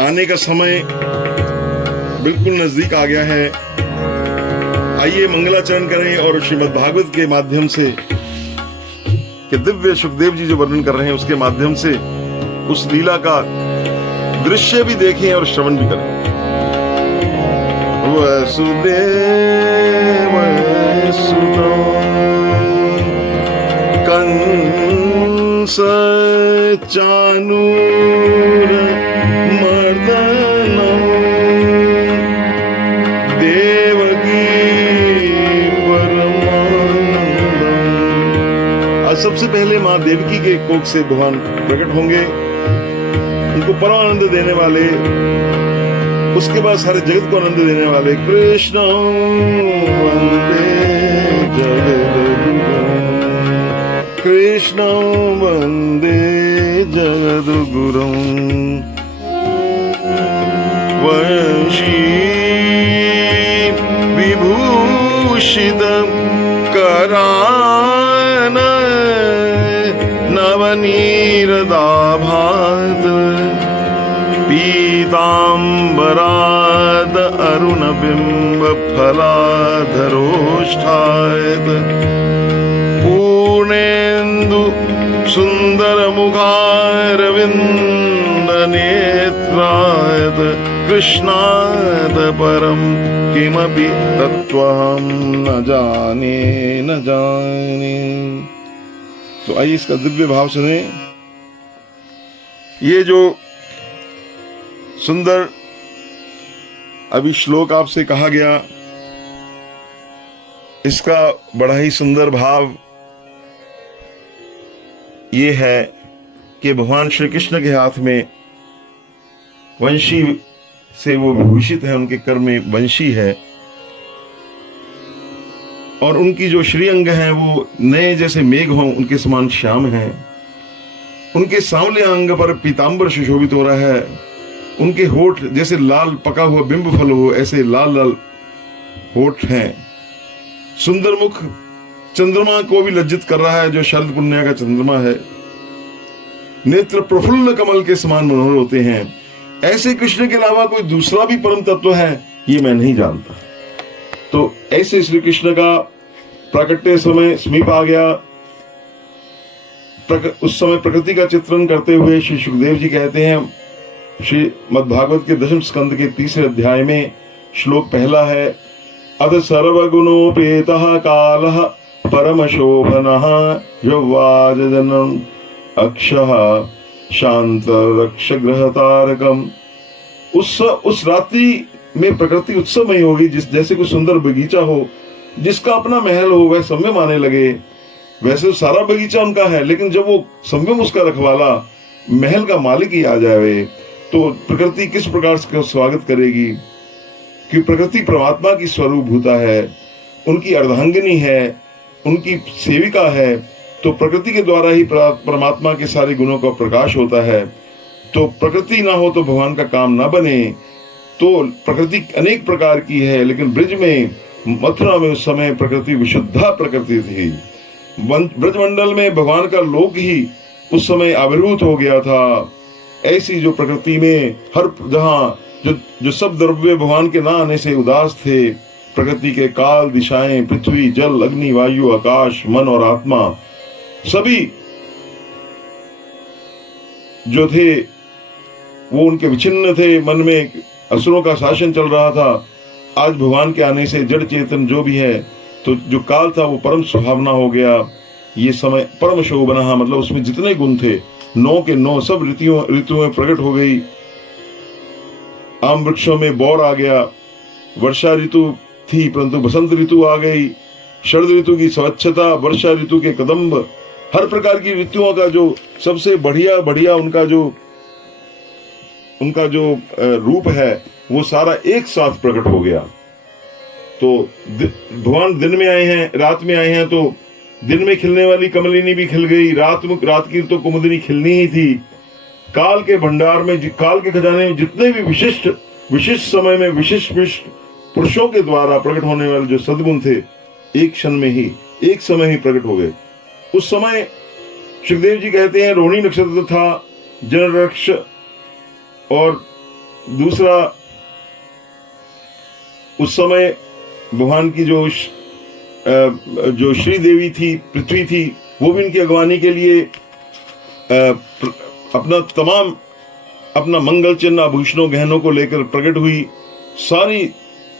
आने का समय बिल्कुल नजदीक आ गया है। आइए मंगलाचरण करें और श्रीमद् भागवत के माध्यम से कि दिव्य सुखदेव जी जो वर्णन कर रहे हैं उसके माध्यम से उस लीला का दृश्य भी देखें और श्रवण भी करें। वसुदेव सुतं कंस चाणूर मर्दनं देवकी परमानंदम्। आज सबसे पहले माँ देवकी के कोख से भगवान प्रकट होंगे, उनको परमानंद देने वाले, उसके बाद सारे जगत को आनंद देने वाले कृष्ण वंदे जगद्गुरुं, कृष्ण वंदे जगद्गुरुं। वंशी विभूषित करान नवनीरदाभात पीताम्बराद अरुणबिम्ब फलाधरोष्ठायत पूर्णेन्दु सुन्दर मुखारविन्द नेत्रायत कृष्णाद परम किमपि तत्त्वहं न जाने। तो आइए इसका दिव्य भाव सुने। ये जो सुंदर अभी श्लोक आपसे कहा गया, इसका बड़ा ही सुंदर भाव ये है कि भगवान श्री कृष्ण के हाथ में वंशी से वो विभूषित है, उनके कर में वंशी है और उनकी जो श्रीअंग है वो नए जैसे मेघ हों उनके समान श्याम है। उनके सांवले अंग पर पीतांबर सुशोभित हो रहा है। उनके होठ जैसे लाल पका हुआ बिंब फल हो ऐसे लाल लाल होठ हैं। सुंदर मुख चंद्रमा को भी लज्जित कर रहा है, जो शरद पुण्य का चंद्रमा है। नेत्र प्रफुल्ल कमल के समान मनोहर होते हैं। ऐसे कृष्ण के अलावा कोई दूसरा भी परम तत्व है ये मैं नहीं जानता। तो ऐसे श्री कृष्ण का प्राकट्य समय समीप आ गया। उस समय प्रकृति का चित्रण करते हुए श्री सुखदेव जी कहते हैं, श्रीमद्भागवत के दशम स्कंद के 3 अध्याय में श्लोक पहला है, अथ सर्वगुणोपेतः कालः परम शोभनः यौवाजनम् अक्षः शांत रक्ष ग्रह तारकम। उस रात्रि में प्रकृति उत्सवमयी होगी, जैसे कोई सुंदर बगीचा हो जिसका अपना महल हो, वह संयम आने लगे। वैसे तो सारा बगीचा उनका है, लेकिन जब वो संयम उसका रखवाला महल का मालिक ही आ जाए तो प्रकृति किस प्रकार से स्वागत करेगी। कि प्रकृति परमात्मा की स्वरूप भूता है, उनकी अर्धांगिनी है, उनकी सेविका है। तो प्रकृति के द्वारा ही परमात्मा के सारे गुणों का प्रकाश होता है। तो प्रकृति ना हो तो भगवान का काम ना बने। तो प्रकृति अनेक प्रकार की है, लेकिन ब्रज में मथुरा में उस समय प्रकृति विशुद्धा प्रकृति थी। ब्रजमंडल में भगवान का लोक ही उस समय आविर्भूत हो गया था। ऐसी जो प्रकृति में हर जहां जो सब द्रव्य भगवान के ना आने से उदास थे, प्रकृति के काल, दिशाएं, पृथ्वी, जल, अग्नि, वायु, आकाश, मन और आत्मा सभी जो थे वो उनके विचिन्न थे। मन में असुरों का शासन चल रहा था। आज भगवान के आने से जड़ चेतन जो भी है, तो जो काल था वो परम सुहावना हो गया। ये समय परम शोभना, मतलब उसमें जितने गुण थे 9 के 9 सब ऋतुओं में प्रकट हो गई। आम वृक्षों में बौर आ गया। वर्षा ऋतु थी परंतु बसंत ऋतु आ गई। शरद ऋतु की स्वच्छता, वर्षा ऋतु के कदम्ब, हर प्रकार की ऋतुओं का जो सबसे बढ़िया उनका जो रूप है वो सारा एक साथ प्रकट हो गया। तो भगवान दिन में आए हैं, रात में आए हैं, तो दिन में खिलने वाली कमलिनी भी खिल गई, रात की तो कुमुदिनी खिलनी ही थी। काल के भंडार में, काल के खजाने में जितने भी विशिष्ट समय में विशिष्ट पुरुषों के द्वारा प्रकट होने वाले जो सद्गुण थे, एक समय ही प्रकट हो गए। उस समय सुखदेव जी कहते हैं रोहिणी नक्षत्र था, जनरक्ष और दूसरा, उस समय भगवान की जो श्री देवी थी, पृथ्वी थी, वो भी इनकी अगवानी के लिए अपना मंगल चिन्ह, आभूषणों, गहनों को लेकर प्रकट हुई। सारी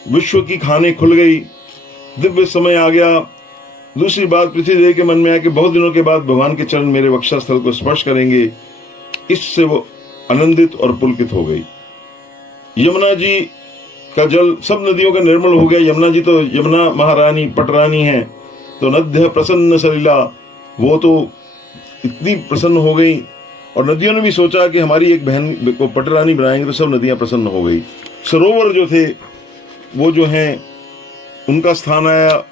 विश्व की खानें खुल गई, दिव्य समय आ गया। दूसरी बात पृथ्वी देवी के मन में आया कि बहुत दिनों के बाद भगवान के चरण मेरे वक्षस्थल को स्पर्श करेंगे। इससे वो आनंदित और पुलकित हो गई। यमुना जी का जल, सब नदियों का निर्मल हो गया। यमुना जी तो यमुना महारानी, पटरानी है, तो नद्य प्रसन्न सलिला, वो तो इतनी प्रसन्न हो गई। और नदियों ने भी सोचा कि हमारी एक बहन को पटरानी बनाएंगे तो सब नदियां प्रसन्न हो गई। सरोवर जो थे वो जो हैं उनका स्थान आया,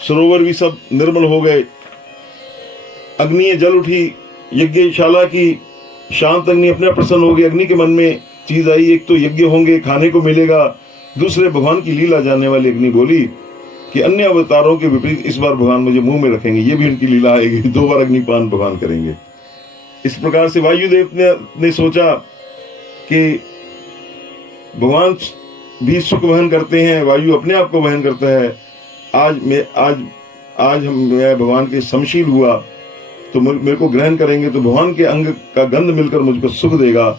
सरोवर भी सब निर्मल हो गए। अग्नि जल उठी, यज्ञशाला की शांत अग्नि अपने प्रसन्न हो गई। अग्नि के मन में चीज आई, एक तो यज्ञ होंगे, खाने को मिलेगा, दूसरे भगवान की लीला जानने वाली अग्नि बोली कि अन्य अवतारों के विपरीत इस बार भगवान मुझे मुंह में रखेंगे, ये भी उनकी लीला आएगी, 2 बार अग्निपान भगवान करेंगे। इस प्रकार से वायुदेव ने सोचा कि भगवान भी सुख वहन करते हैं, वायु अपने आप को वहन करता है। आज मैं भगवान के समशील हुआ तो मेरे को ग्रहण करेंगे तो भगवान के अंग का गंध मिलकर मुझको सुख देगा।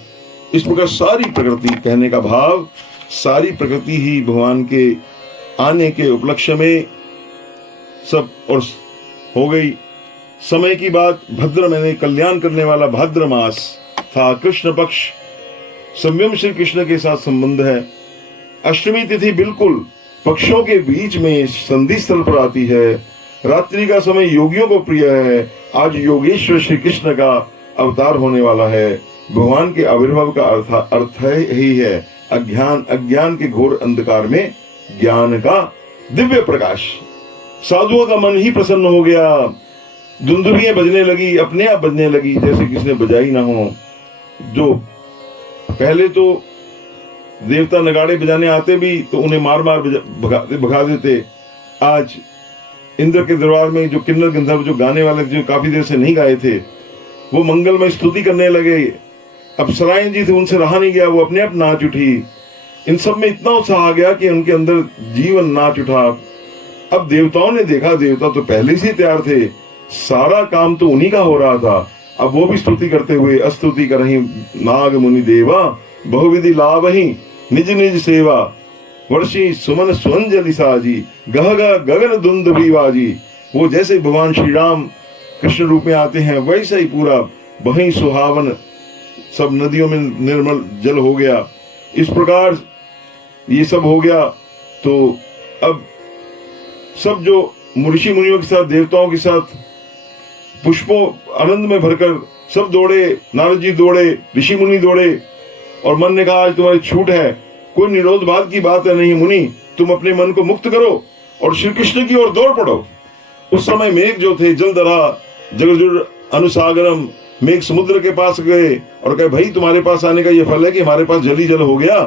इस प्रकार सारी प्रकृति, कहने का भाव, सारी प्रकृति ही भगवान के आने के उपलक्ष्य में सब और हो गई। समय की बात, भद्र महीने, कल्याण करने वाला भाद्र मास था, कृष्ण पक्ष, संयम श्री कृष्ण के साथ संबंध है। अष्टमी तिथि बिल्कुल पक्षों के बीच में संधि स्थल पर आती है। रात्रि का समय योगियों को प्रिय है। आज योगेश्वर श्री कृष्ण का अवतार होने वाला है। भगवान के आविर्भाव का अर्थ ही है अज्ञान के घोर अंधकार में ज्ञान का दिव्य प्रकाश। साधुओं का मन ही प्रसन्न हो गया। धुंधुलियां बजने लगी, अपने आप बजने लगी जैसे किसी ने बजाई ना हो। जो पहले तो देवता नगाड़े बजाने आते भी तो उन्हें मार मार भगा देते। आज इंद्र के दरबार में जो किन्नर गंधर्व, जो गाने वाले जो काफी देर से नहीं गाए थे, वो मंगलमय स्तुति करने लगे। अब सरायन जी थे, उनसे रहा नहीं गया, वो अपने आप नाच उठी। इन सब में इतना उत्साह आ गया कि उनके अंदर जीवन नाच उठा। अब देवताओं ने देखा, देवता तो पहले से तैयार थे, सारा काम तो उन्हीं का हो रहा था। अब वो भी स्तुति करते हुए, अस्तुति करहि नाग मुनि देवा, बहुविधि लाभ ही निज निज सेवा, वर्षी सुमन स्वंजलि साजी, गह गह गगन धुंध बीवाजी। वो जैसे भगवान श्री राम कृष्ण रूप में आते हैं वैसे ही पूरा वही सुहावन, सब नदियों में निर्मल जल हो गया। इस प्रकार ये सब हो गया। तो अब सब जो ऋषि मुनियों के साथ, देवताओं के साथ पुष्पों आनंद में भरकर सब दौड़े। नारद जी दौड़े, ऋषि मुनि दौड़े, और मन ने कहा आज तुम्हारी छूट है, कोई निरोधवाद की बात है नहीं मुनि, तुम अपने मन को मुक्त करो और श्री कृष्ण की ओर दौड़ पड़ो। उस समय मेघ जो थे, जलधरा जगजुर अनुसागरम, मेघ समुद्र के पास गए और कहे भाई तुम्हारे पास आने का ये फल है कि हमारे पास जल ही जल हो गया।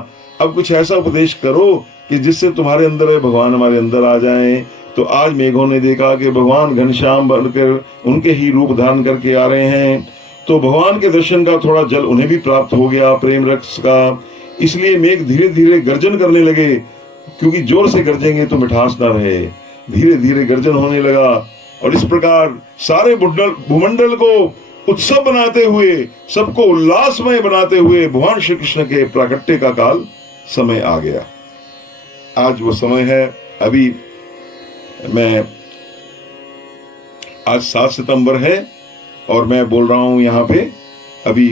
अब कुछ ऐसा उपदेश करो कि जिससे तुम्हारे अंदर है भगवान हमारे अंदर आ जाएं। तो आज मेघों ने देखा कि भगवान घनश्याम बनकर उनके ही रूप धारण करके आ रहे हैं। तो भगवान के दर्शन का थोड़ा जल उन्हें भी प्राप्त हो गया, प्रेम रस का। इसलिए मेघ धीरे धीरे गर्जन करने लगे, क्योंकि जोर से गरजेंगे तो मिठास ना रहे। धीरे धीरे गर्जन होने लगा और इस प्रकार सारे भूमंडल को उत्सव बनाते हुए, सबको उल्लासमय बनाते हुए भगवान श्री कृष्ण के प्राकट्य का काल समय आ गया। आज वो समय है। अभी आज 7 सितंबर है और मैं बोल रहा हूं यहाँ पे अभी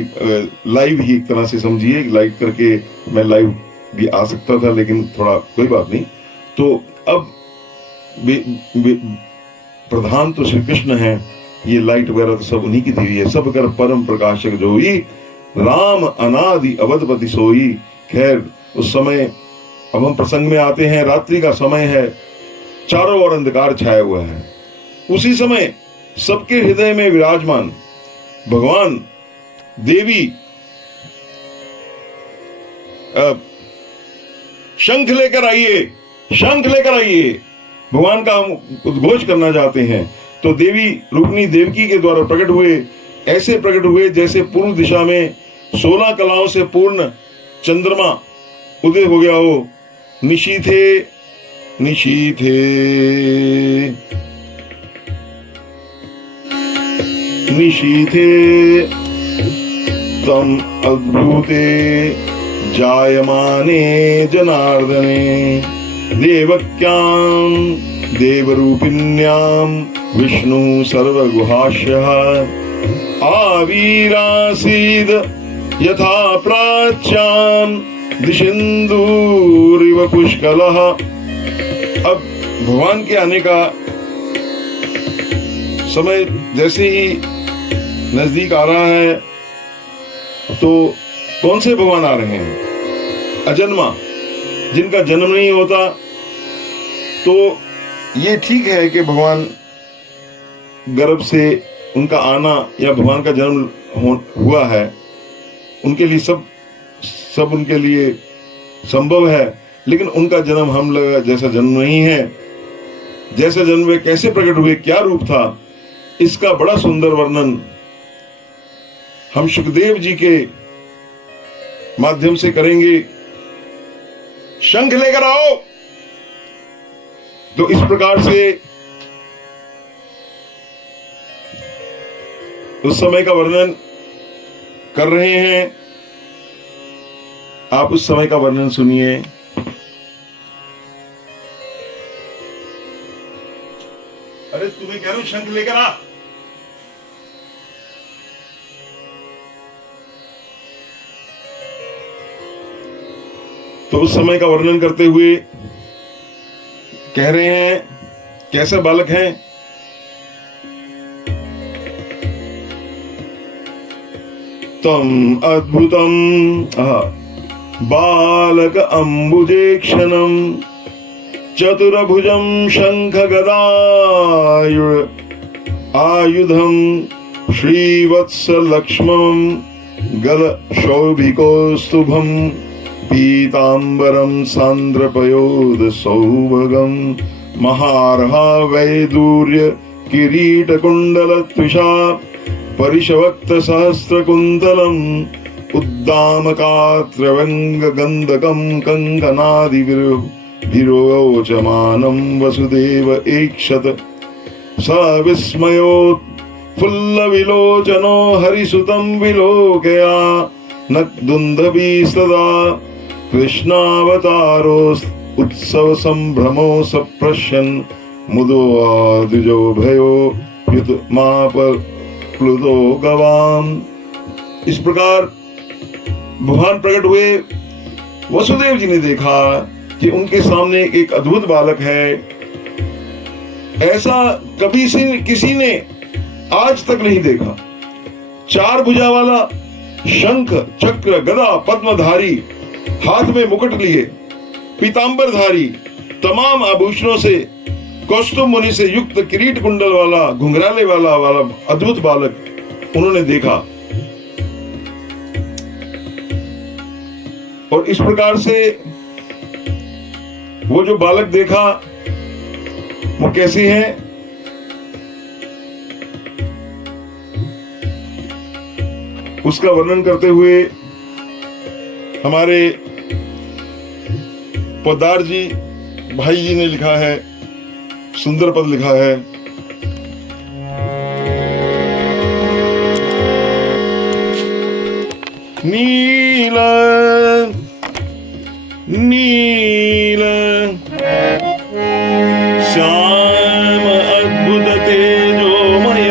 लाइव ही, एक तरह से समझिए, लाइव करके मैं लाइव भी आ सकता था लेकिन थोड़ा कोई बात नहीं। तो अब प्रधान तो श्री कृष्ण है, ये लाइट वगैरह तो सब उन्हीं की दी हुई है। सब कर परम प्रकाशक जोई, राम अनादि अवधपति सोई। खैर उस समय अब हम प्रसंग में आते हैं। रात्रि का समय है, चारों ओर अंधकार छाया हुआ है। उसी समय सबके हृदय में विराजमान भगवान देवी शंख लेकर आइए, शंख लेकर आइए, भगवान का हम उद्घोष करना चाहते हैं। तो देवी रुक्मिणी देवकी के द्वारा प्रकट हुए। ऐसे प्रकट हुए जैसे पूर्व दिशा में 16 कलाओं से पूर्ण चंद्रमा उदय हो गया हो। निशीथे निशीथे निशीथे तम अद्भुते जायमाने जनार्दने देवक्यां देवरूपिण्यां विष्णु सर्वगुहास्यः आविरासीद यथा प्राच्यां दिशिन्दूरिव पुष्कलः। अब भगवान के आने का समय जैसे ही नजदीक आ रहा है तो कौन से भगवान आ रहे हैं? अजन्मा, जिनका जन्म नहीं होता। तो ये ठीक है कि भगवान गर्भ से उनका आना या भगवान का जन्म हुआ है, उनके लिए सब उनके लिए संभव है। लेकिन उनका जन्म हम लोग जैसा जन्म नहीं है। जैसा जन्म वे कैसे प्रकट हुए, क्या रूप था, इसका बड़ा सुंदर वर्णन हम सुखदेव जी के माध्यम से करेंगे। शंख लेकर आओ। तो इस प्रकार से उस समय का वर्णन कर रहे हैं। आप उस समय का वर्णन सुनिए। अरे तुम्हें कह रहा हूं शंख लेकर आ। तो उस समय का वर्णन करते हुए कह रहे हैं कैसा बालक है। तम अद्भुतम बालक अंबुजेक्षणम चतुर्भुजम शंख आयुधम श्रीवत्स लक्ष्मम गल शोभिकोस्तुभम पीतांबरम सांद्रपयोद सौभगम महार्हा वैदूर्य किरीट कुंडल त्विषा परिशवक्त सहस्र कुंतलम उद्दामकात्रवंग गंधकम कंकनादि विरोचमानं वसुदेव ऐक्षत स विस्मयोत्फुल्ल विलोचनो हरिसुतं विलोकया नक्दुन्दभी सदा कृष्णावतारो उत्सव संभ्रमो सप्रश्यन् मुदो द्विजो भयो युत माप प्लुतो गवाम। इस प्रकार भगवान प्रकट हुए। वसुदेव जी ने देखा कि उनके सामने एक अद्भुत बालक है। ऐसा कभी से किसी ने आज तक नहीं देखा। चार भुजा वाला, शंख चक्र गदा पद्मधारी, हाथ में मुकुट लिए, पीतांबरधारी, तमाम आभूषणों से कौस्तुभ मुनि से युक्त किरीट कुंडल वाला, घुंघराले वाला अद्भुत बालक उन्होंने देखा। और इस प्रकार से वो जो बालक देखा वो कैसी है? उसका वर्णन करते हुए हमारे पोद्दार जी भाई जी ने लिखा है, सुंदर पद लिखा है। नील नील श्याम अद्भुत तेजोमय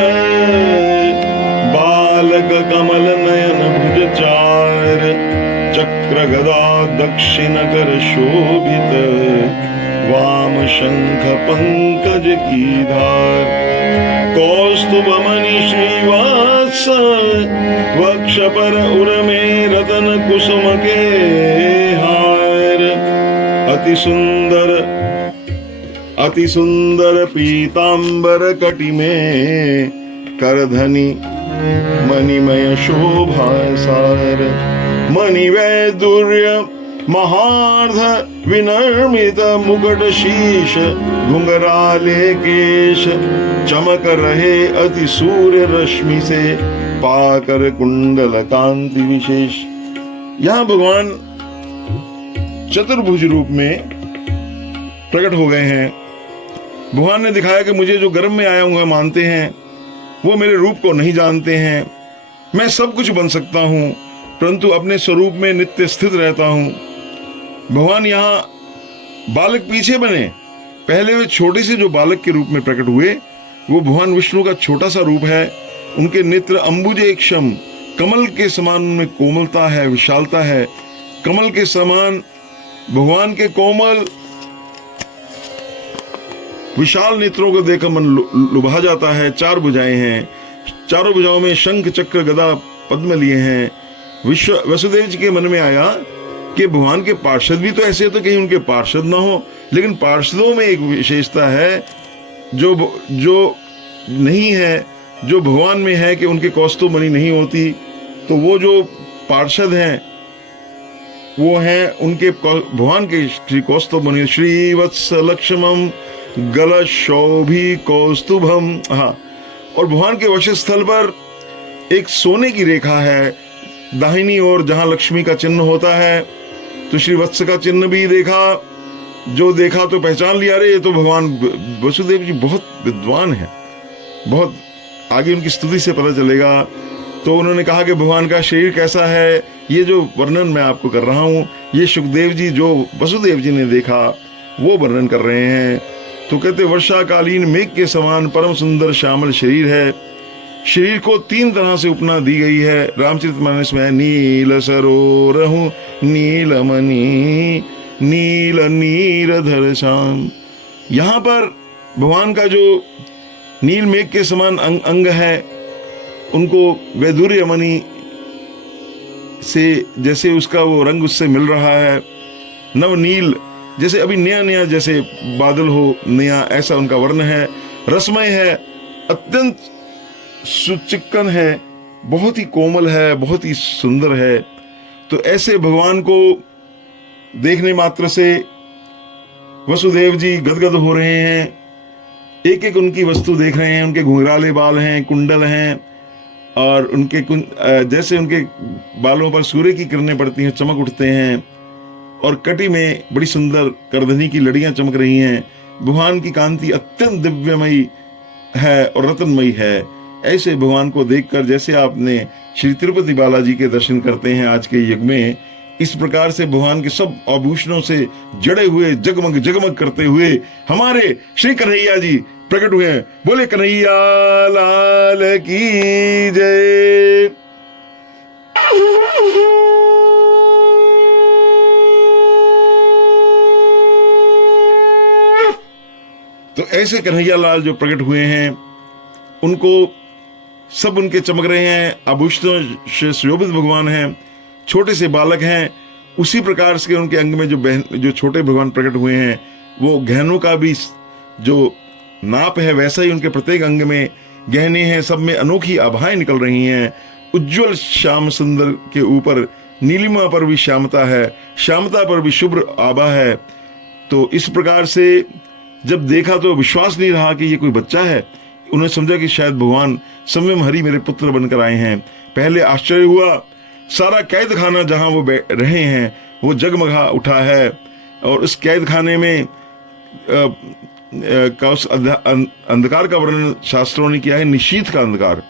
बालक कमल नयन भुज चार चक्र गदा दक्षिण कर शोभित वाम शंख पंकज की धार कौस्तुभ मणि श्रीवास वक्ष पर उर्मे रतन कुसुम के हार अति सुंदर पीतांबर कटि में करधनी मणिमय शोभा सार मणि वैदुर्य महार्ध विनर्मित मुकुट शीश घुंघराले केश चमक रहे अति सूर्य रश्मि से पाकर कुंडल कांति विशेष। यहाँ भगवान चतुर्भुज रूप में प्रकट हो गए हैं। भगवान ने दिखाया कि मुझे जो गर्भ में आया हुआ मानते हैं वो मेरे रूप को नहीं जानते हैं। मैं सब कुछ बन सकता हूं परंतु अपने स्वरूप में नित्य स्थित रहता हूं। भगवान यहाँ बालक पीछे बने, पहले वे छोटे से जो बालक के रूप में प्रकट हुए वो भगवान विष्णु का छोटा सा रूप है। उनके नेत्र अंबुजेक्षम, कमल के समान उनमें कोमलता है, विशालता है। कमल के समान भगवान के कोमल विशाल नेत्रों को देखकर मन लुभा जाता है। 4 भुजाएं हैं, चारों भुजाओं में शंख चक्र गदा पद्म लिए हैं। वसुदेव जी के मन में आया कि भगवान के पार्षद भी तो ऐसे, तो कहीं उनके पार्षद ना हो। लेकिन पार्षदों में एक विशेषता है जो नहीं है, जो भगवान में है कि उनके कौस्तुभमणि नहीं होती। तो वो जो पार्षद हैं वो हैं उनके भगवान के श्री कौस्तुभमणि, श्री वत्स लक्ष्मम गल शोभी कौस्तुभम। हाँ, और भगवान के वक्षस्थल पर एक सोने की रेखा है दाहिनी ओर, जहां लक्ष्मी का चिन्ह होता है। तो श्री वत्स का चिन्ह भी देखा, जो देखा तो पहचान लिया, अरे ये तो भगवान वसुदेव जी बहुत विद्वान है, बहुत आगे उनकी स्तुति से पता चलेगा। तो उन्होंने कहा कि भगवान का शरीर कैसा है, ये जो वर्णन मैं आपको कर रहा हूँ ये सुखदेव जी जो वसुदेव जी ने देखा वो वर्णन कर रहे हैं। तो कहते वर्षाकालीन मेघ के समान परम सुंदर श्यामल शरीर है। शरीर को 3 तरह से उपमा दी गई है रामचरितमानस में। नील सरोरहु नीलमणि नील नीरधर श्याम। यहाँ पर भगवान का जो नील मेघ के समान अंग है उनको वैदुर्य मणि से जैसे उसका वो रंग उससे मिल रहा है। नवनील जैसे अभी नया नया जैसे बादल हो नया, ऐसा उनका वर्ण है। रसमय है, अत्यंत सुचिक्कन है, बहुत ही कोमल है, बहुत ही सुंदर है। तो ऐसे भगवान को देखने मात्र से वसुदेव जी गदगद हो रहे हैं। एक एक उनकी वस्तु देख रहे हैं। उनके घुंघराले बाल हैं, कुंडल हैं, और उनके जैसे उनके बालों पर सूर्य की किरणें पड़ती हैं, चमक उठते हैं। और कटी में बड़ी सुंदर करधनी की लड़ियां चमक रही हैं। भगवान की कांति अत्यंत दिव्यमयी है और रत्नमयी है। ऐसे भगवान को देखकर जैसे आपने श्री तिरुपति बालाजी के दर्शन करते हैं आज के युग में, इस प्रकार से भगवान के सब आभूषणों से जड़े हुए जगमग जगमग करते हुए हमारे श्री कन्हैया जी प्रकट हुए हैं। बोले कन्हैया लाल की जय। तो ऐसे कन्हैया लाल जो प्रकट हुए हैं उनको सब उनके चमक रहे हैं, आभूषणों से सुशोभित भगवान हैं, छोटे से बालक हैं। उसी प्रकार से उनके अंग में जो छोटे भगवान प्रकट हुए हैं वो गहनों का भी जो नाप है वैसा ही उनके प्रत्येक अंग में गहने हैं। सब में अनोखी आभाएं निकल रही हैं। उज्जवल श्याम सुंदर के ऊपर नीलिमा पर भी श्यामता है, श्यामता पर भी शुभ्र आभा है। तो इस प्रकार से जब देखा तो विश्वास नहीं रहा कि ये कोई बच्चा है। उन्होंने समझा कि शायद भगवान संयम हरि मेरे पुत्र बनकर आए हैं। पहले आश्चर्य हुआ, सारा कैद खाना जहां वो रहे हैं वो जगमगा उठा है। और उस कैद खाने में उस अंधकार का वर्णन शास्त्रों ने किया है, निशीथ का अंधकार।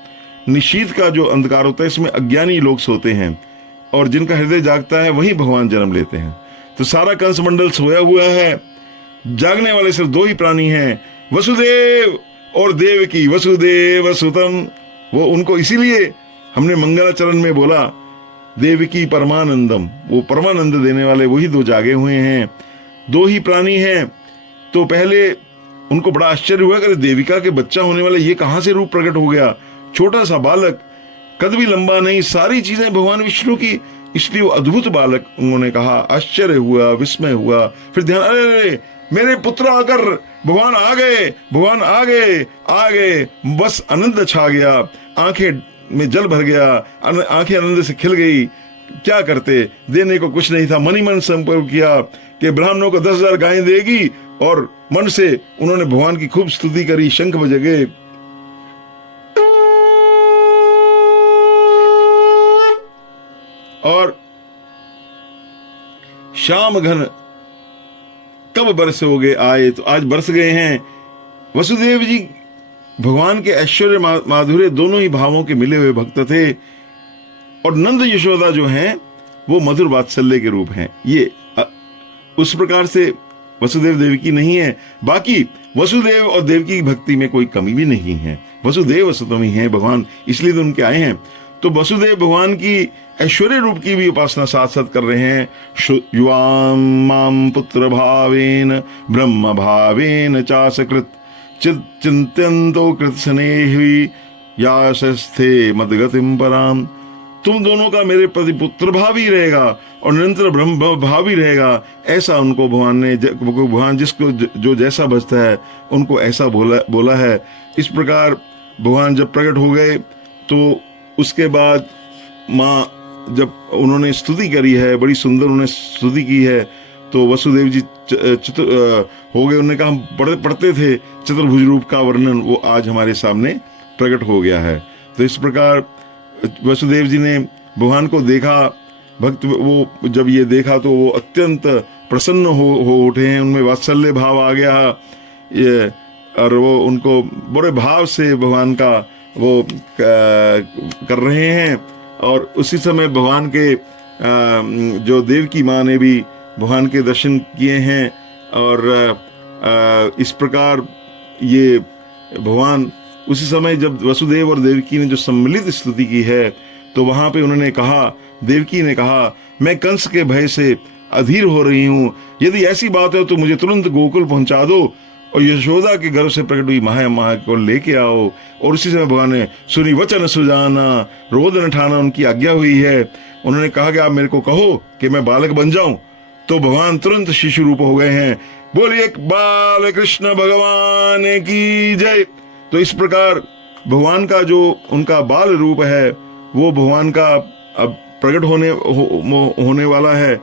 निशीथ का जो अंधकार होता है इसमें अज्ञानी लोग सोते हैं और जिनका हृदय जागता है वही भगवान जन्म लेते हैं। तो सारा कंस मंडल सोया हुआ है। जागने वाले सिर्फ 2 ही प्राणी हैं, वसुदेव और देवकी। वसुदेव सुतम, वो उनको इसीलिए हमने मंगलाचरण में बोला देवकी परमानंदम, वो परमानंद देने वाले वही 2 जागे हुए हैं। 2 ही प्राणी हैं। तो पहले उनको बड़ा आश्चर्य हुआ कि देविका के बच्चा होने वाला ये कहां से रूप प्रकट हो गया। छोटा सा बालक, कद भी लंबा नहीं, सारी चीजें भगवान विष्णु की, इसलिए वो अद्भुत बालक। उन्होंने कहा, आश्चर्य हुआ, विस्मय हुआ। फिर ध्यान, अरे मेरे पुत्र आकर भगवान आ गए, भगवान आ गए, आ गए। बस आनंद छा गया, आंखें में जल भर गया, आंखें आनंद से खिल गई। क्या करते, देने को कुछ नहीं था। मन ही मन संकल्प किया कि ब्राह्मणों को 10,000 गायें देगी, और मन से उन्होंने भगवान की खूब स्तुति करी, शंख बज गए। और श्याम घन कब बरसोगे आए, तो आज बरस गए हैं। वसुदेव जी भगवान के ऐश्वर्य माधुर्य दोनों ही भावों के मिले हुए भक्त थे, और नंद यशोदा जो हैं वो मधुर वात्सल्य के रूप हैं। ये उस प्रकार से वसुदेव देवकी नहीं है। बाकी वसुदेव और देवकी की भक्ति में कोई कमी भी नहीं है। वसुदेव वसुतम ही है भगवान, इसलिए तो उनके आए हैं। तो वसुदेव भगवान की ऐश्वर्य रूप की भी उपासना साथ साथ कर रहे हैं। युवाम माम पुत्र भावेन ब्रह्म भावेन चासकृत चिंत्यंतो कृत स्नेही यास्थे मदगतिम पराम। तुम दोनों का मेरे प्रति पुत्र भाव ही रहेगा और निरंतर ब्रह्म भाव ही रहेगा, ऐसा उनको भगवान जिसको जो जैसा बचता है उनको ऐसा बोला है। इस प्रकार भगवान जब प्रकट हो गए तो उसके बाद माँ जब उन्होंने स्तुति करी है, बड़ी सुंदर उन्होंने स्तुति की है, तो वसुदेव जी हो गए। उन्होंने कहा हम पढ़ते थे चतुर्भुज रूप का वर्णन, वो आज हमारे सामने प्रकट हो गया है। तो इस प्रकार वसुदेव जी ने भगवान को देखा, भक्त वो जब ये देखा तो वो अत्यंत प्रसन्न हो उठे हैं, उनमें वात्सल्य भाव आ गया ये, और वो उनको बड़े भाव से भगवान का वो कर रहे हैं। और उसी समय भगवान के जो देवकी माँ ने भी भगवान के दर्शन किए हैं, और इस प्रकार ये भगवान उसी समय जब वसुदेव और देवकी ने जो सम्मिलित स्तुति की है, तो वहां पे उन्होंने कहा, देवकी ने कहा, मैं कंस के भय से अधीर हो रही हूँ, यदि ऐसी बात है तो मुझे तुरंत गोकुल पहुंचा दो और यशोदा के गर्भ से प्रकट हुई माया को लेके आओ। और उसी समय भगवान ने सुनी वचन सुजाना, रोदन ठाना उनकी आज्ञा हुई है। उन्होंने कहा कि आप मेरे को कहो कि मैं बालक बन जाऊं, तो भगवान तुरंत शिशु रूप हो गए हैं। बोलिए बाल कृष्ण भगवान की जय। तो इस प्रकार भगवान का जो उनका बाल रूप है वो भगवान का अब प्रकट होने वाला है।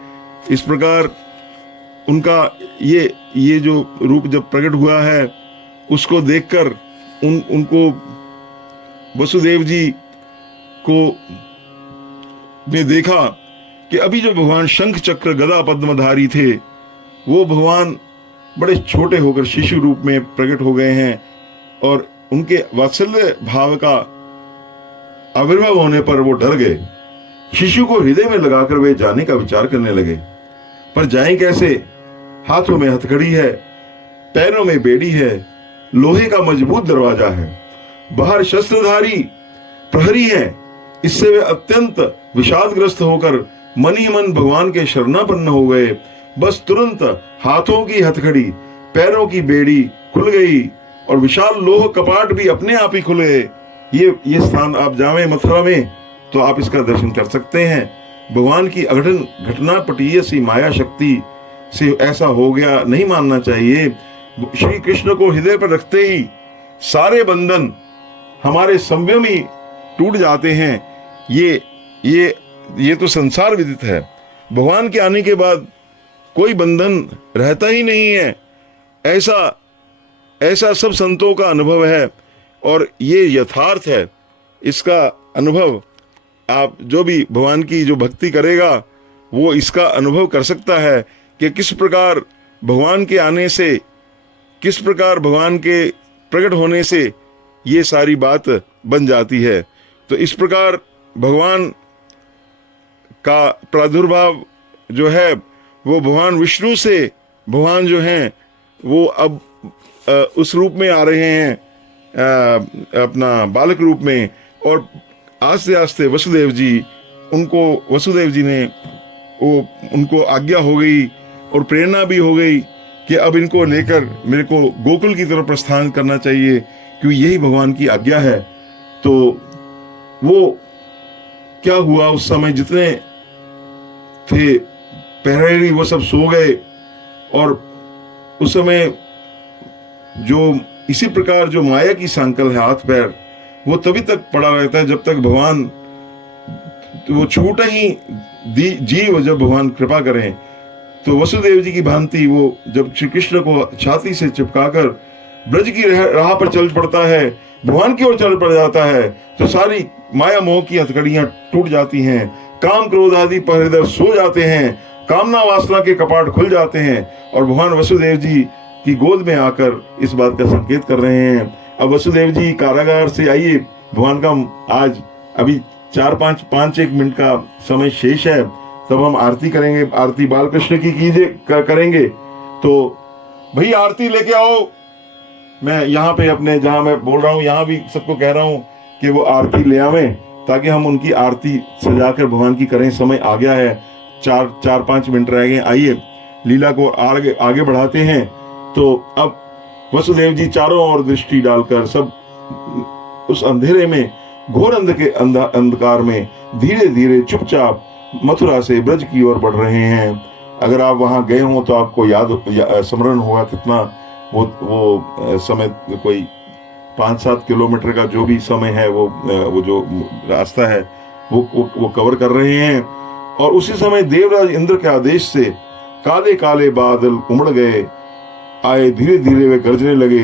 इस प्रकार उनका ये जो रूप जब प्रकट हुआ है उसको देखकर उनको वसुदेव जी को ने देखा कि अभी जो भगवान शंख चक्र गदा पद्मधारी थे वो भगवान बड़े छोटे होकर शिशु रूप में प्रकट हो गए हैं, और उनके वात्सल्य भाव का आविर्भाव होने पर वो डर गए। शिशु को हृदय में लगाकर वे जाने का विचार करने लगे, पर जाएं कैसे? हाथों में हथकड़ी है, पैरों में बेड़ी है, लोहे का मजबूत दरवाजा है, बाहर शस्त्रधारी प्रहरी हैं। इससे वे अत्यंत विषादग्रस्त होकर मन ही मन भगवान के शरणापन्न हो गए। बस तुरंत हाथों की हथकड़ी, पैरों की बेड़ी खुल गई और विशाल लोह कपाट भी अपने आप ही खुले। ये स्थान आप जावें मथुरा में तो आप इसका दर्शन कर सकते हैं। भगवान की अघटन घटना पटीय सी माया शक्ति से ऐसा हो गया नहीं मानना चाहिए। श्री कृष्ण को हृदय पर रखते ही सारे बंधन हमारे संयम ही टूट जाते हैं। ये तो संसार विदित है। भगवान के आने के बाद कोई बंधन रहता ही नहीं है, ऐसा सब संतों का अनुभव है, और ये यथार्थ है। इसका अनुभव आप जो भी भगवान की जो भक्ति करेगा वो इसका अनुभव कर सकता है कि किस प्रकार भगवान के आने से, किस प्रकार भगवान के प्रकट होने से ये सारी बात बन जाती है। तो इस प्रकार भगवान का प्रादुर्भाव जो है वो भगवान विष्णु से भगवान जो हैं वो अब उस रूप में आ रहे हैं, अपना बालक रूप में। और आस्ते आस्ते वसुदेव जी ने उनको आज्ञा हो गई और प्रेरणा भी हो गई कि अब इनको लेकर मेरे को गोकुल की तरफ प्रस्थान करना चाहिए, क्योंकि यही भगवान की आज्ञा है। तो वो क्या हुआ, उस समय जितने थे पहरेरी वो सब सो गए, और उस समय जो इसी प्रकार जो माया की सांकल है हाथ पैर, वो तभी तक पड़ा रहता है जब तक भगवान वो छूटा ही जीव जब भगवान कृपा करें। तो वसुदेव जी की भांति वो जब श्री कृष्ण को छाती से चिपकाकर ब्रज की राह पर चल पड़ता है, भगवान की ओर चल पड़ जाता है, तो सारी माया मोह की हथकड़ियां टूट जाती हैं, काम क्रोध आदि पहरेदार सो जाते हैं, कामना वासना के कपाट खुल जाते हैं और भगवान वसुदेव जी की गोद में आकर इस बात का संकेत कर रहे हैं। अब वसुदेव जी कारागार से आइए, भगवान का आज अभी 4-5 मिनट का समय शेष है, तब हम आरती करेंगे। आरती बालकृष्ण की कीजिए करेंगे, तो भाई आरती लेके आओ। मैं यहाँ पे अपने जहाँ मैं बोल रहा हूँ यहाँ भी सबको कह रहा हूँ कि वो आरती ले आवें, ताकि हम उनकी आरती सजाकर भगवान की करें। समय आ गया है, 4-5 मिनट रह गए। आइए लीला को आगे बढ़ाते हैं। तो अब वसुदेव जी चारों ओर दृष्टि डालकर सब उस अंधेरे में, घोर अंधकार में धीरे धीरे चुपचाप मथुरा से ब्रज की ओर बढ़ रहे हैं। अगर आप वहां गए हो तो आपको स्मरण होगा कितना वो समय, कोई 5-7 किलोमीटर का जो भी समय है वो जो रास्ता है वो कवर कर रहे हैं। और उसी समय देवराज इंद्र के आदेश से काले काले बादल उमड़ गए, आए, धीरे धीरे वे गरजने लगे।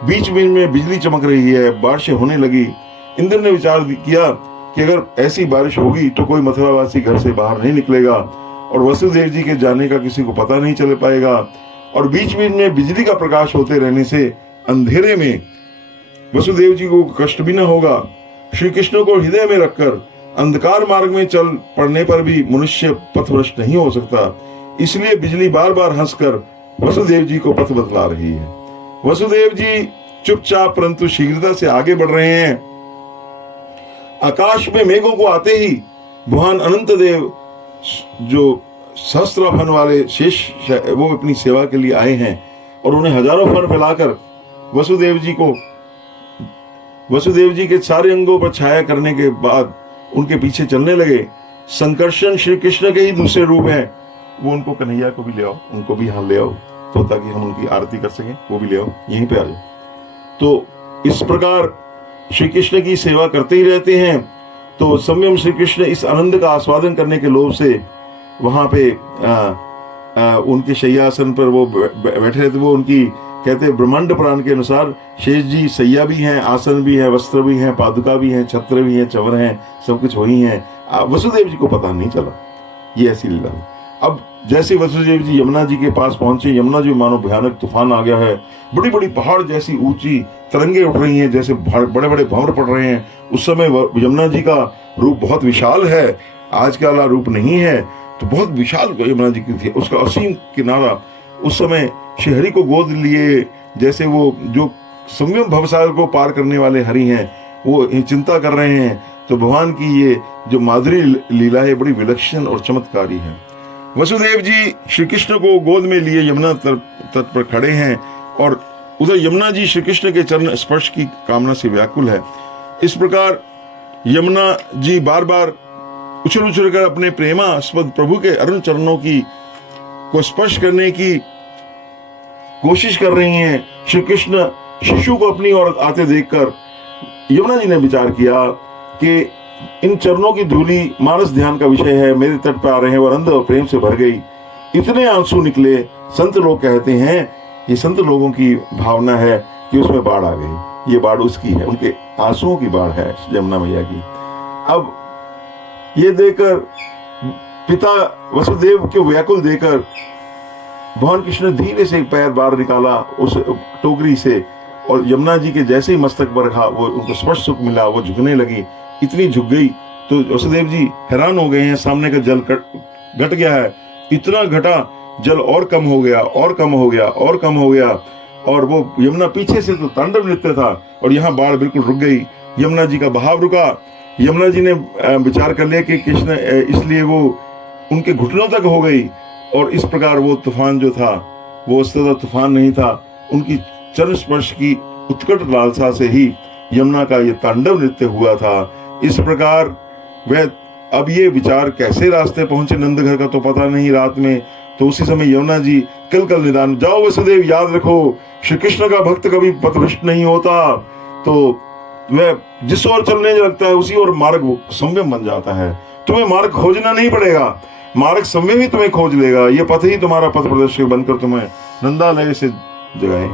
बीच बीच में बिजली चमक रही है, बारिशें होने लगी। इंद्र ने विचार किया कि अगर ऐसी बारिश होगी तो कोई मथुरावासी घर से बाहर नहीं निकलेगा और वसुदेव जी के जाने का किसी को पता नहीं चल पाएगा। और बीच बीच में बिजली का प्रकाश होते रहने से अंधेरे में वसुदेव जी को कष्ट भी न होगा। श्री कृष्ण को हृदय में रखकर अंधकार मार्ग में चल पड़ने पर भी मनुष्य पथभ्रष्ट नहीं हो सकता। इसलिए बिजली बार बार हंसकर वसुदेव जी को पथ बतला रही है। वसुदेव जी चुपचाप परंतु शीघ्रता से आगे बढ़ रहे हैं। आकाश में मेघों को आते ही भगवान अनंत देव जो सहस्त्र फन वाले शेष, वो अपनी सेवा के लिए आए हैं और उन्हें हजारों फन फैलाकर वसुदेव जी के सारे अंगों पर छाया करने के बाद उनके पीछे चलने लगे। संकर्षण श्री कृष्ण के ही दूसरे रूप हैं। वो उनको कन्हैया को भी ले आओ, उनको भी यहाँ ले आओ, तो ताकि हम उनकी आरती कर सकें। वो भी ले आओ, यहीं पे आ जाओ। तो इस प्रकार श्री कृष्ण की सेवा करते ही रहते हैं। तो संयम श्री कृष्ण इस आनंद का आस्वादन करने के लोभ से वहां पे उनके शय्यासन पर वो बैठे रहते। वो उनकी कहते ब्रह्मांड पुराण के अनुसार शेष जी शैया भी हैं, आसन भी है, वस्त्र भी हैं, पादुका भी हैं, छत्र भी हैं, चवर हैं, सब कुछ वही हैं। वसुदेव जी को पता नहीं चला। ये ऐसी लीला है। अब जैसे वसुदेव जी यमुना जी के पास पहुंचे, यमुना जी मानो भयानक तूफान आ गया है। बड़ी बड़ी पहाड़ जैसी ऊंची तरंगे उठ रही हैं, जैसे बड़े बड़े भंवर पड़ रहे हैं। उस समय यमुना जी का रूप बहुत विशाल है, आज का वाला रूप नहीं है। तो बहुत विशाल यमुना जी की थी, उसका असीम किनारा। उस समय श्रीहरि को गोद लिए, जैसे वो जो संयम भवसागर को पार करने वाले हरि हैं, वो चिंता कर रहे हैं। तो भगवान की ये जो माधुरी लीला है बड़ी विलक्षण और चमत्कारी है। वसुदेव जी श्री कृष्ण को गोद में लिए यमुना तट पर खड़े हैं और उधर यमुना जी श्री कृष्ण के चरण स्पर्श की कामना से व्याकुल है। इस प्रकार यमुना जी बार बार उछल उछल कर अपने प्रेमास्पद प्रभु के अरुण चरणों को स्पर्श करने की कोशिश कर रही हैं। श्री कृष्ण शिशु को अपनी ओर आते देखकर यमुना जी ने विचार किया कि इन चरणों की धूली मानस ध्यान का विषय है, मेरे तट पर आ रहे हैं, और आनंद और प्रेम से भर गई। इतने आंसू निकले। संत लोग कहते हैं, ये संत लोगों की भावना है कि उसमें बाढ़ आ गई। ये बाढ़ उसकी है, उनके आंसुओं की बाढ़ है यमुना मैया की। अब ये देखकर पिता वसुदेव के व्याकुल देकर भगवान कृष्ण धीरे से एक पैर बाहर निकाला उस टोकरी से, और यमुना जी के जैसे ही मस्तक पर रखा, वो उनको स्पर्श सुख मिला, वो झुकने लगी। इतनी झुक गई तो वसुदेव जी हैरान हो गए हैं, सामने का जल घट गया है। इतना घटा जल और कम हो गया, और कम हो गया, और कम हो गया। और वो यमुना पीछे से तो तांडव नृत्य था, और यहाँ बाढ़ बिल्कुल रुक गई। यमुना जी का बहाव रुका। यमुना जी ने विचार कर लिया कि कृष्ण, इसलिए वो उनके घुटनों तक हो गई। और इस प्रकार वो तूफान जो था वो वस्तुतः तूफान नहीं था, उनकी चरण स्पर्श की उत्कट लालसा से ही यमुना का ये तांडव नृत्य हुआ था। इस प्रकार वह अब ये विचार कैसे रास्ते पहुंचे नंद घर का तो पता नहीं रात में। तो उसी समय यमुना जी कल निदान, जाओ वसुदेव, याद रखो श्री कृष्ण का भक्त कभी पथभ्रष्ट नहीं होता। तो वह जिस ओर चलने लगता है उसी ओर मार्ग संयम बन जाता है। तुम्हें मार्ग खोजना नहीं पड़ेगा, मार्ग संयम ही तुम्हें खोज लेगा। ये पथ ही तुम्हारा पथ प्रदर्शक बनकर तुम्हें नंदालय से जगाए,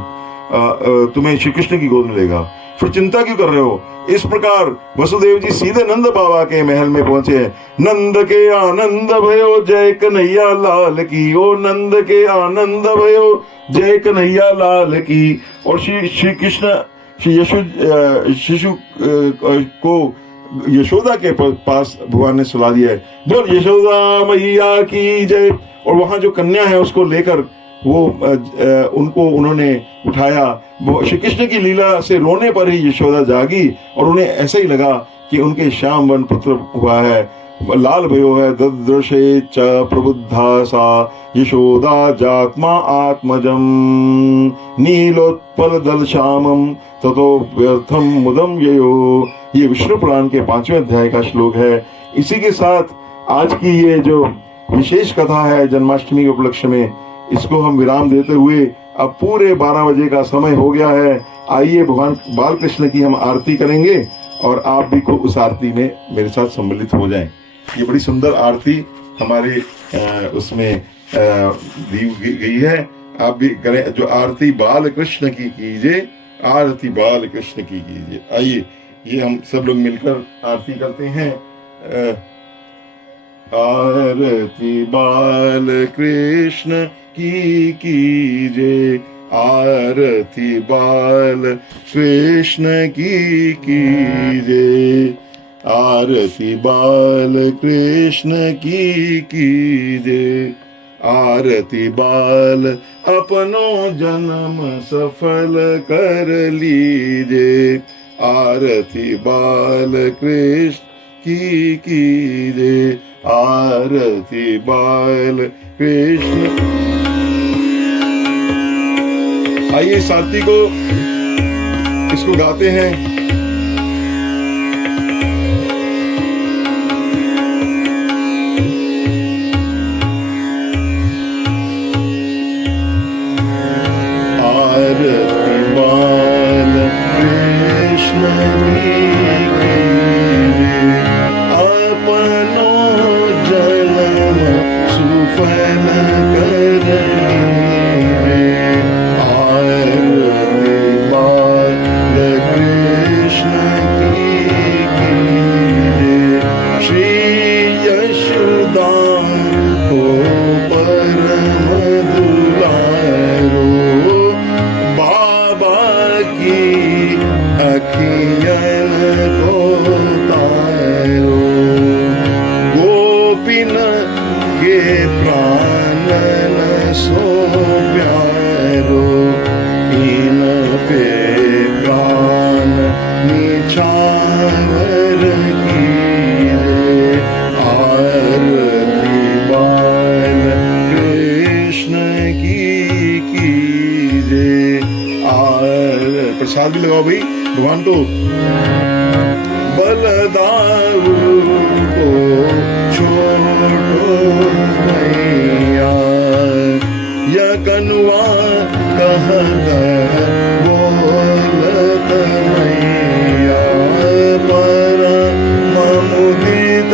तुम्हें श्री कृष्ण की गोद में लेगा। फिर चिंता क्यों कर रहे हो? इस प्रकार वसुदेव जी सीधे नंद बाबा के महल में पहुंचे। नंद के आनंद भयो जय कन्हैया लाल की, ओ नंद के आनंद भयो जय कन्हैया लाल की। और श्री कृष्ण शिशु को यशोदा के पास भगवान ने सुला दिया है। बोल यशोदा मैया की जय। और वहां जो कन्या है उसको लेकर वो उनको उन्होंने उठाया। वो श्री कृष्ण की लीला से रोने पर ही यशोदा जागी और उन्हें ऐसा ही लगा कि उनके श्याम वन पुत्र हुआ है, लाल भयो है। ददृशे च प्रबुद्धा सा यशोदा जात्मा आत्मजम नीलोत्पल दल श्यामम ततो व्यर्थम मुदम ययो। ये विष्णु पुराण के 5वें अध्याय का श्लोक है। इसी के साथ आज की ये जो विशेष कथा है जन्माष्टमी के उपलक्ष्य में, इसको हम विराम देते हुए अब पूरे 12 बजे का समय हो गया है। आइए भगवान बाल कृष्ण की हम आरती करेंगे और आप भी को उस आरती में मेरे साथ सम्मिलित हो जाएं। ये बड़ी सुंदर आरती हमारे उसमें दी गई है। आप भी करें। जो आरती बाल कृष्ण की कीजिए, आरती बाल कृष्ण की कीजिए। आइए ये हम सब लोग मिलकर आरती करते हैं। आरती बाल कृष्ण की कीजिए, आरती बाल कृष्ण की कीजिए, आरती बाल कृष्ण की कीजिए, आरती बाल अपनो जन्म सफल कर लीजिए, आरती बाल कृष्ण की कीजिए, आरती बाल कृष्ण। आइए इस आरती को इसको गाते हैं। आरती बाल कृष्ण अपनो जन्म सुफल कर लीजिए, आरती बाल कृष्ण की कीजिए, श्री यशोदा को परम दुलारो, बाबा की अखियन को तारो, गोपिन के प्राणन सो प्यारो, इन पे प्राण निछावर कीजिए, आरती बाल कृष्ण की कीजिए। प्रसाद भी लगाओ भाई भगवान को। बलदाऊ को छोड़ो मैया, या कनुआ कहता बोलत मैया, परम मुदित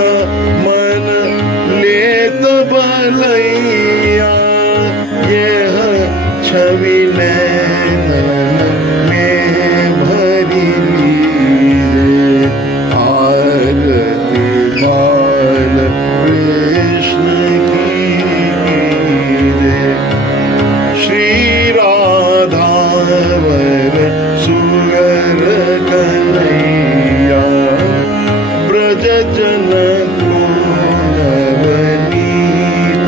मन लेत भलैया, यह छवि नैनन में भरी लीजिए, आरती बाल कृष्ण की कीजिए, श्री राधावर सुगर कन्हैया, ब्रज जन को नवनीत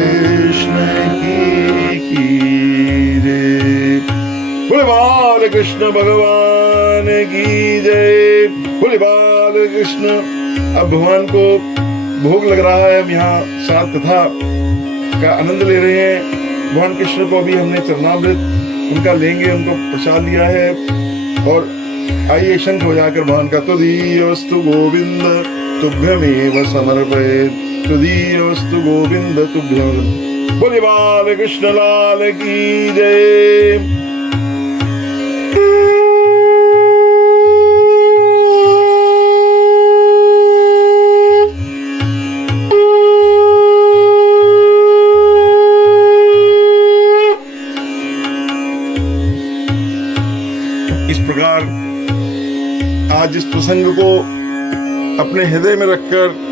कृष्ण की जय। बोले बाल कृष्ण भगवान की जय। बोले बाल कृष्ण। अब भगवान को भोग लग रहा है, हम यहाँ सात कथा का आनंद ले रहे हैं। भगवान कृष्ण को अभी हमने चरणामृत उनका लेंगे, उनको प्रसाद लिया है। और आइए शंख बजाकर भगवान का तुदीयस्तु गोविंद तुभ्यमेव समर्पयेत्, तुदीयस्तु गोविंद तुभ्यमेव। बोले बाल कृष्ण लाल की जय। इस प्रकार आज इस प्रसंग को अपने हृदय में रखकर,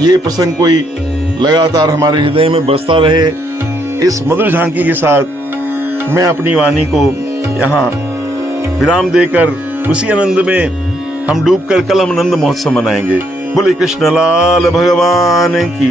ये प्रसंग कोई लगातार हमारे हृदय में बसता रहे, इस मधुर झांकी के साथ मैं अपनी वाणी को यहाँ विराम देकर उसी आनंद में हम डूबकर कल हम आनंद महोत्सव मनाएंगे। बोले कृष्ण लाल भगवान की।